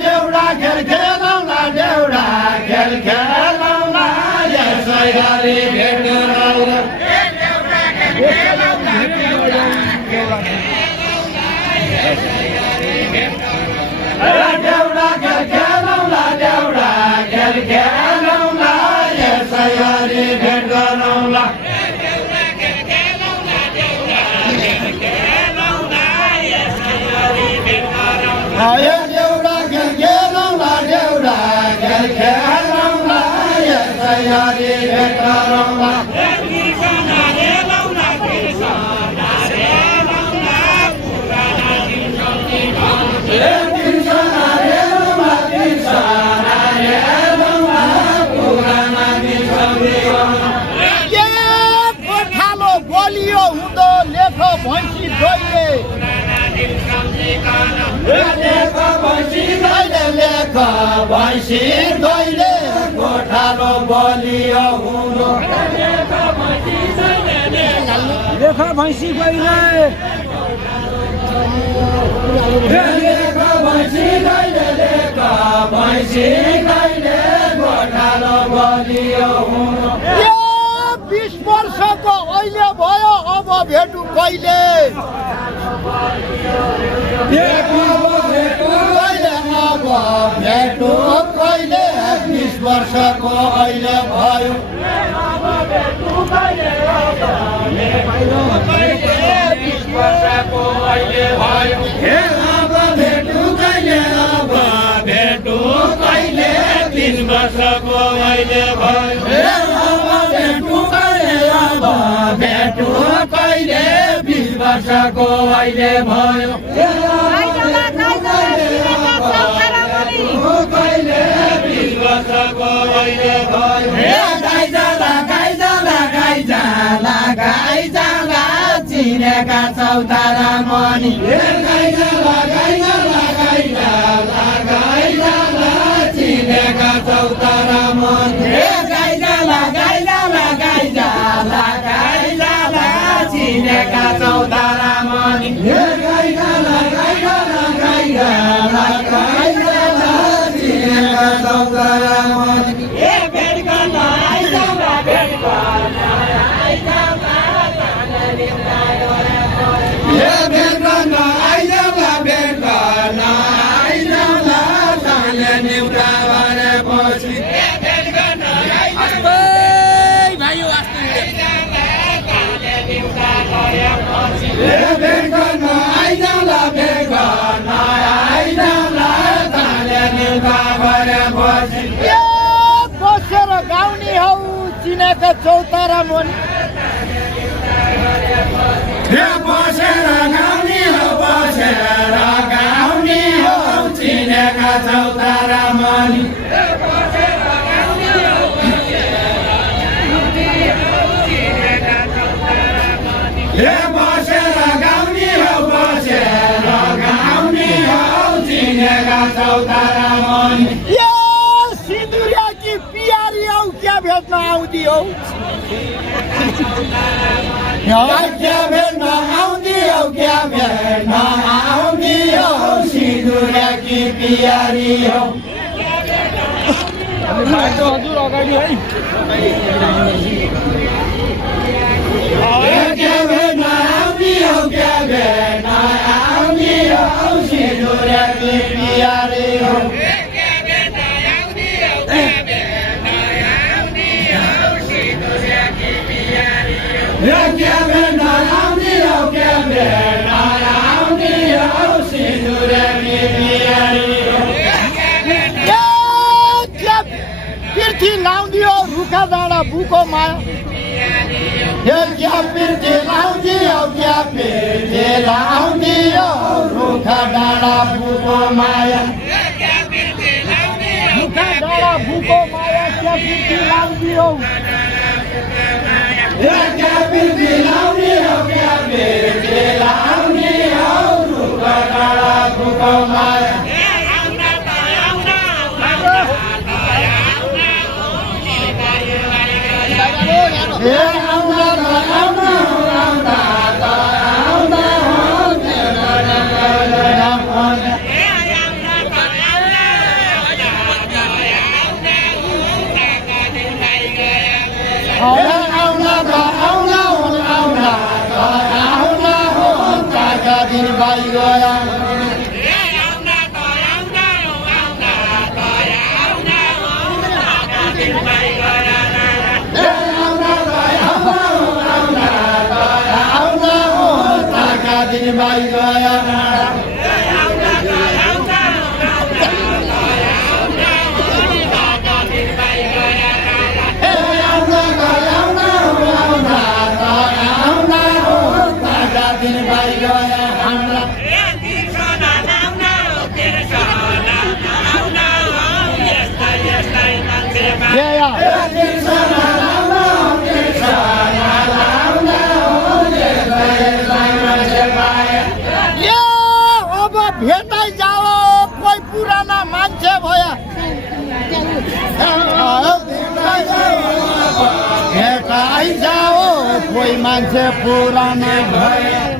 देवडा खेल खेलौला देवडा खेल खेलौला यसरी भेट गरौला देवडा खेल खेलौला देवडा खेल खेलौला यसरी भेट गरौला आया देवडा खेल खेलौला देवडा खेल खेलौला यसरी भेट गरौला बोलियो हुँदो लेख भैँसी दैले लेख भैँसी दैले गोठालो बोलियो हुँदो लेख भैँसी दैले लेख भैँसी दैले लेख भैँसी दैले गोठालो बोलियो हुँदो 20 वर्षको अहिले भयो अब भेटु कहिले अब भेटु कहिले 20 वर्षको अहिले भयो 20 वर्षको अहिले भयो अब भेटु कहिले अब भेटु कहिले 20 वर्षको अहिले भयो भेटु कहिले 20 वर्षको अहिले भयो कहिले 20 वर्षको अहिले भयो गाई जाला चिनेका चौतारा मनी गाई जाला चिनेका चौतारा मनी चिनेका चौतारा मनी चिनेका चौतारा मनी भेट गर्न आइजाउला भेट गर्न आइजाउला साले निउटा गरेपछि भेट गर्न भाइ भेट गर्न आइजाउला साले निउटा गरेपछि बसेर गाउने हौ चिनेका चौतारा मनी बसेर गाउने हौ चिनेका चौतारा मनी बसेर गाउने हौ चिनेका चौतारा मनी सिँदुरिया कि पियारी हौ क्या भेट्न आउँदी हौ क्या भेट्न आउँदी हौ सिँदुरिया कि पियारी हौ हजुर अगाडि है क्या भेट्न आउँदी हौ सिँदुरिया कि पियारी हौ पिर्थी लाउँदियो रुखा डाँडा बुको माया क्या पिर्थी लाउँदियो रुखा डाँडा माया मुखा डाँडा भूको माया क्या बिर्ती लाउने हौ क्या बिर्ती लाउने हौ क्या बिर्ती लाउने हौ मुखा डाँडा भूको माया भेटाइ जाओ कोही पुराना मान्छे भया भेटाइ जाओ कोही मान्छे पुराना भया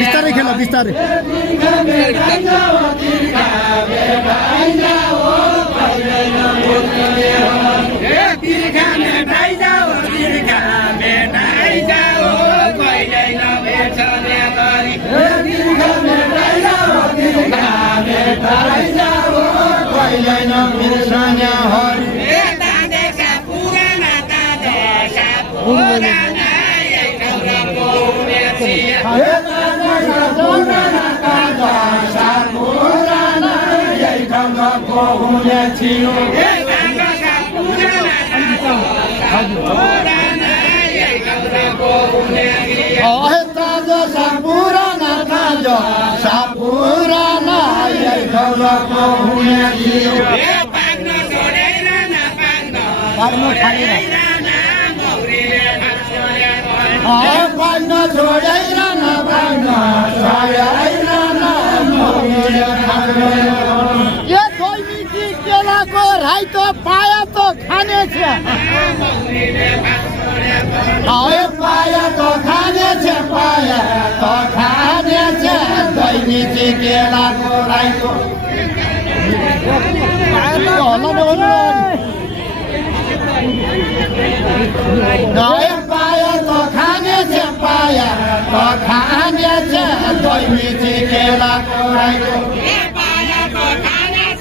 बिस्तारै खेल बिस्तारै ये दैनिकी केलाको राई तो पाया तो खाने छे पाया तो खाने छे पाया तो खाने छे दैनिकी केलाको राई तो पाया तो खाने छे पाया तो खाने छे दैनिकी केलाको राई तो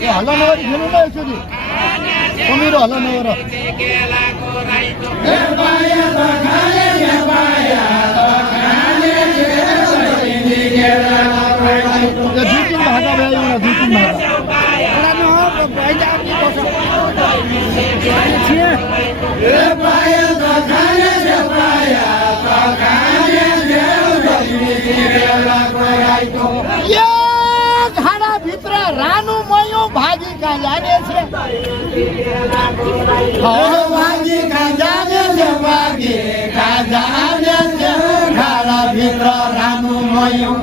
हल्ला नगरी खेल्नु न एकचोटि समीर हल्ला नगर दुई तिन भागा भयो एउटा दुई तिन भागा भित्र रानु मयो भागी कहाँ जाने छे भागी कहाँ जाने छे भागी कहाँ जाने छे घाडा भित्र रानु मयो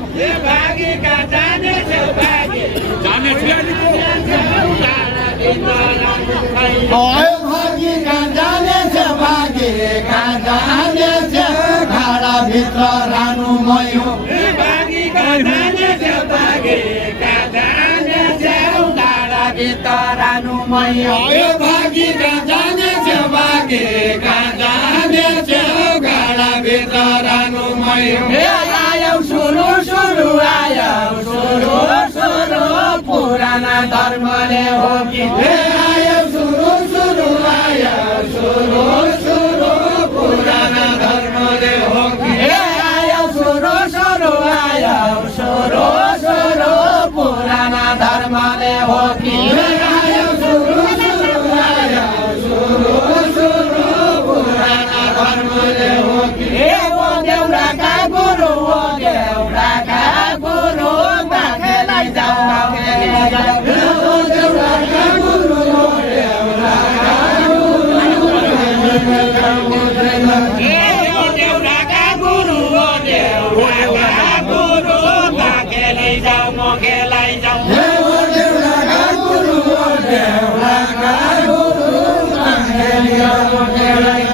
भागी कहाँ जाने छे भागी जाने छे भागी कहाँ जाने छे भागी कहाँ जाने छे घाडा भित्र रानु मयो भागी कहाँ जाने छे भागी कहाँ जाने छे घाडा भित्र रानु मयो भागी कहाँ जाने छे भागी कहाँ जाने छे घाडा भित्र रानु मयो आयो सुरु सुरु आयो सुरु सुरु पुराना धर्मले हो कि आयो सुरु सुरु आयो सुरु सुरु पुराना धर्मले हो कि आयो सुरु सुरु आयो सुरु सुरु पुराना धर्मले हो कि आयो सुरु सुरु आयो सुरु सुरु पुराना धर्मले हो कि ओ देउराका गुरु ओ देउराका गुरु बाखेलाई जाऊ बाखेलाई जाऊ ओ देउराका गुरु ओ देउराका गुरु देउराका गुरु ओ देउराका गुरु बाखेलाई जाऊ मखेलाई जाऊ